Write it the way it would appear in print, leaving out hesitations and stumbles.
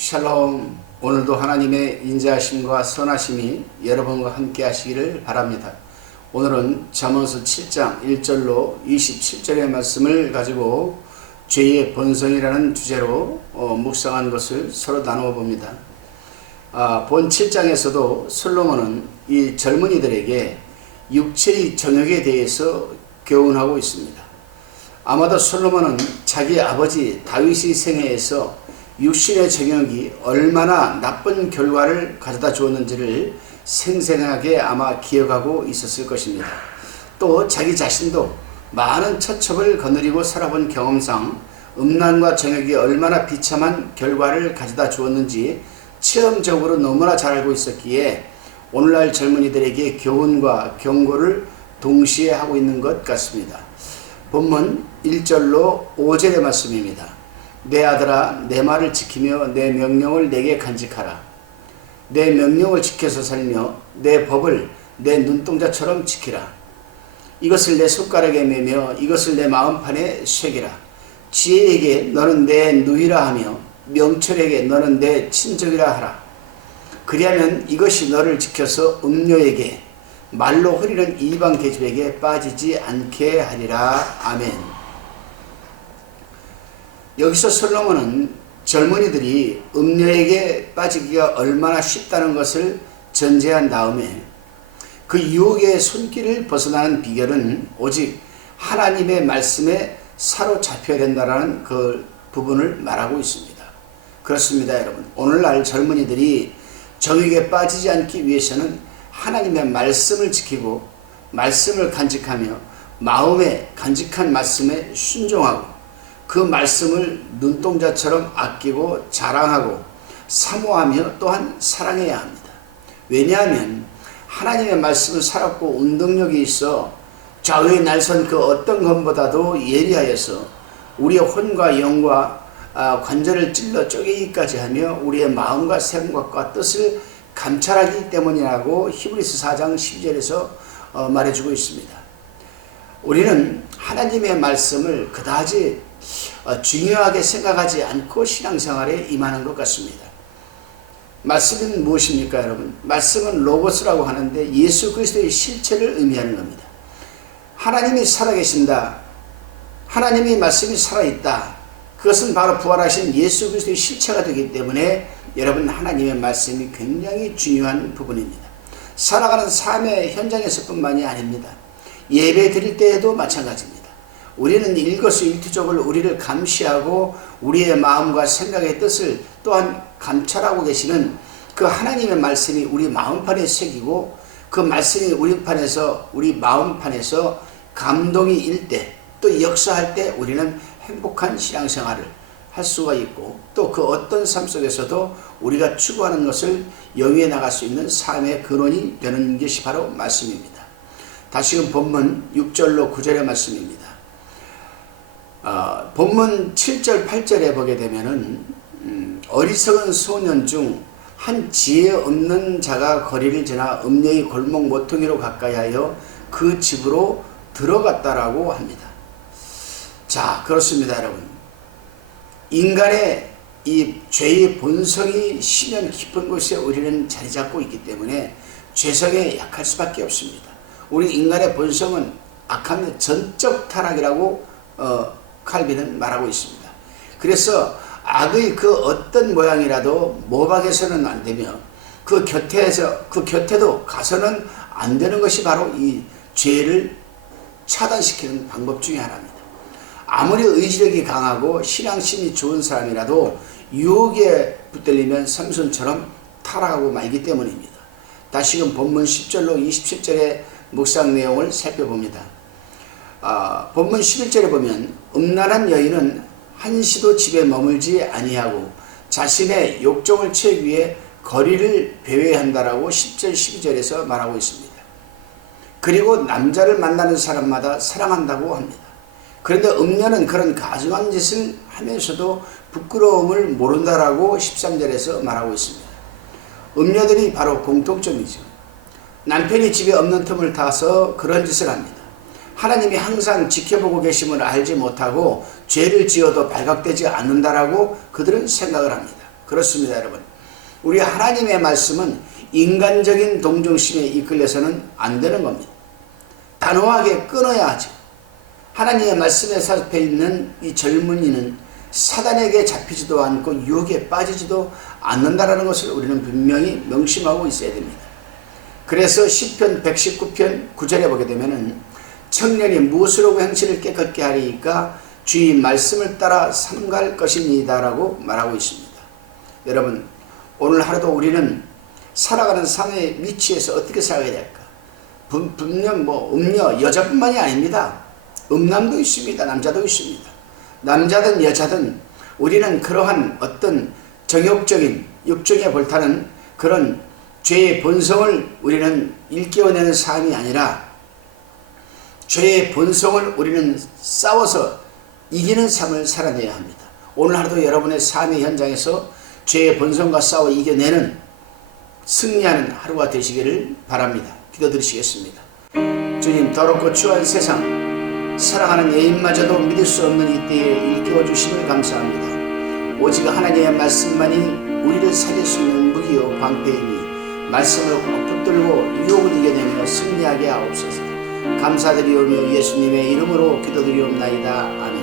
샬롬. 오늘도 하나님의 인자하심과 선하심이 여러분과 함께 하시기를 바랍니다. 오늘은 잠언서 7장 1절로 27절의 말씀을 가지고 죄의 본성이라는 주제로 묵상한 것을 서로 나누어 봅니다. 본 7장에서도 솔로몬은 이 젊은이들에게 육체의 정욕에 대해서 교훈하고 있습니다. 아마도 솔로몬은 자기 아버지 다윗의 생애에서 육신의 정욕이 얼마나 나쁜 결과를 가져다 주었는지를 생생하게 아마 기억하고 있었을 것입니다. 또 자기 자신도 많은 처첩을 거느리고 살아본 경험상 음란과 정욕이 얼마나 비참한 결과를 가져다 주었는지 체험적으로 너무나 잘 알고 있었기에 오늘날 젊은이들에게 교훈과 경고를 동시에 하고 있는 것 같습니다. 본문 1절로 5절의 말씀입니다. 내 아들아, 내 말을 지키며 내 명령을 내게 간직하라. 내 명령을 지켜서 살며 내 법을 내 눈동자처럼 지키라. 이것을 내 손가락에 매며 이것을 내 마음판에 새기라. 지혜에게 너는 내 누이라 하며 명철에게 너는 내 친족이라 하라. 그리하면 이것이 너를 지켜서 음료에게 말로 흐리는 이방 계집에게 빠지지 않게 하리라. 아멘. 여기서 솔로몬은 젊은이들이 음녀에게 빠지기가 얼마나 쉽다는 것을 전제한 다음에 그 유혹의 손길을 벗어나는 비결은 오직 하나님의 말씀에 사로잡혀야 된다는 그 부분을 말하고 있습니다. 그렇습니다, 여러분. 오늘날 젊은이들이 정욕에 빠지지 않기 위해서는 하나님의 말씀을 지키고 말씀을 간직하며 마음에 간직한 말씀에 순종하고 그 말씀을 눈동자처럼 아끼고 자랑하고 사모하며 또한 사랑해야 합니다. 왜냐하면 하나님의 말씀은 살았고 운동력이 있어 좌우에 날선 그 어떤 것보다도 예리하여서 우리의 혼과 영과 관절을 찔러 쪼개기까지 하며 우리의 마음과 생각과 뜻을 감찰하기 때문이라고 히브리서 4장 12절에서 말해주고 있습니다. 우리는 하나님의 말씀을 그다지 중요하게 생각하지 않고 신앙생활에 임하는 것 같습니다. 말씀은 무엇입니까, 여러분? 말씀은 로고스라고 하는데 예수 그리스도의 실체를 의미하는 겁니다. 하나님이 살아계신다. 하나님의 말씀이 살아있다. 그것은 바로 부활하신 예수 그리스도의 실체가 되기 때문에 여러분, 하나님의 말씀이 굉장히 중요한 부분입니다. 살아가는 삶의 현장에서뿐만이 아닙니다. 예배 드릴 때에도 마찬가지입니다. 우리는 일거수일투족을 우리를 감시하고 우리의 마음과 생각의 뜻을 또한 감찰하고 계시는 그 하나님의 말씀이 우리 마음판에 새기고 그 말씀이 우리 마음판에서 감동이 일 때 또 역사할 때 우리는 행복한 신앙생활을 할 수가 있고 또 그 어떤 삶 속에서도 우리가 추구하는 것을 영위해 나갈 수 있는 삶의 근원이 되는 것이 바로 말씀입니다. 다시금 본문 6절로 9절의 말씀입니다. 본문 7절 8절에 보게 되면은 어리석은 소년 중 한 지혜 없는 자가 거리를 지나 음녀의 골목 모퉁이로 가까이 하여 그 집으로 들어갔다라고 합니다. 자, 그렇습니다, 여러분. 인간의 이 죄의 본성이 심연 깊은 곳에 우리는 자리 잡고 있기 때문에 죄성에 약할 수밖에 없습니다. 우리 인간의 본성은 악한 전적 타락이라고 칼빈은 말하고 있습니다. 그래서 악의 그 어떤 모양이라도 모방해서는 안 되며 그 곁에도 가서는 안 되는 것이 바로 이 죄를 차단시키는 방법 중에 하나입니다. 아무리 의지력이 강하고 신앙심이 좋은 사람이라도 유혹에 붙들리면 삼손처럼 타락하고 말기 때문입니다. 다시금 본문 10절로 27절의 묵상 내용을 살펴봅니다. 본문 11절에 보면 음란한 여인은 한시도 집에 머물지 아니하고 자신의 욕정을 채우기 위해 거리를 배회한다라고 10절 12절에서 말하고 있습니다. 그리고 남자를 만나는 사람마다 사랑한다고 합니다. 그런데 음녀는 그런 가증한 짓을 하면서도 부끄러움을 모른다라고 13절에서 말하고 있습니다. 음녀들이 바로 공통점이죠. 남편이 집에 없는 틈을 타서 그런 짓을 합니다. 하나님이 항상 지켜보고 계심을 알지 못하고 죄를 지어도 발각되지 않는다라고 그들은 생각을 합니다. 그렇습니다, 여러분. 우리 하나님의 말씀은 인간적인 동정심에 이끌려서는 안 되는 겁니다. 단호하게 끊어야 하죠. 하나님의 말씀에 살펴 있는 이 젊은이는 사단에게 잡히지도 않고 유혹에 빠지지도 않는다라는 것을 우리는 분명히 명심하고 있어야 됩니다. 그래서 시편 119편 9절에 보게 되면은 청년이 무엇으로 행실을 깨끗게 하리이까 주의 말씀을 따라 삼갈 것입니다 라고 말하고 있습니다. 여러분, 오늘 하루도 우리는 살아가는 삶의 위치에서 어떻게 살아야 될까? 분명 음녀 여자뿐만이 아닙니다. 음남도 있습니다. 남자도 있습니다. 남자든 여자든 우리는 그러한 어떤 정욕적인 육정에 불타는 그런 죄의 본성을 우리는 일깨워내는 삶이 아니라 죄의 본성을 우리는 싸워서 이기는 삶을 살아내야 합니다. 오늘 하루도 여러분의 삶의 현장에서 죄의 본성과 싸워 이겨내는 승리하는 하루가 되시기를 바랍니다. 기도드리시겠습니다. 주님, 더럽고 추한 세상, 사랑하는 애인마저도 믿을 수 없는 이때에 일깨워 주심을 감사합니다. 오직 하나님의 말씀만이 우리를 살릴 수 있는 무기요 방패이니 말씀을 붙들고 유혹을 이겨내며 승리하게 하옵소서. 감사드리오며 예수님의 이름으로 기도드리옵나이다. 아멘.